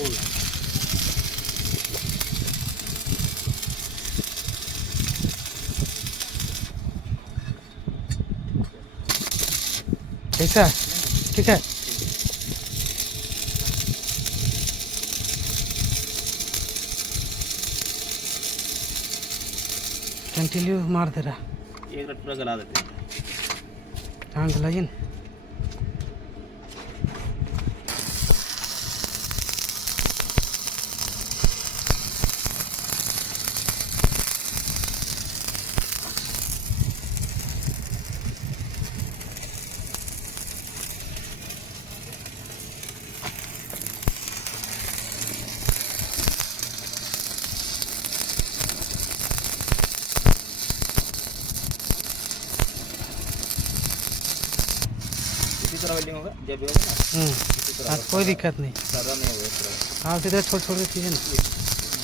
Full ऐसा ठीक है। कंटिन्यू मार दे रहा। एक रट पूरा गला देते हैं। हाँ गलाइए ना। इसी तरह वेल्डिंग होगा जब भी होगा ना इसी तरह आज कोई दिक्कत नहीं। ज़्यादा नहीं होगा इस तरह। हाँ सीधे छोड़ छोड़ के कीजिए ना।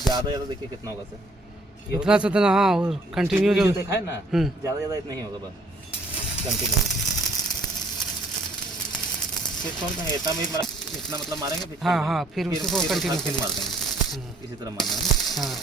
ज़्यादा देखिए कितना होगा सर। उतना से उतना हाँ और कंटिन्यू जो देखा है ना ज़्यादा इतना ही होगा बस कंटिन्यू। फिर छोड़ देंगे इतना मतलब मारेंगे। हाँ हाँ फिर उसको कंटिन्यू मार देंगे इसी तरह मारना है। हाँ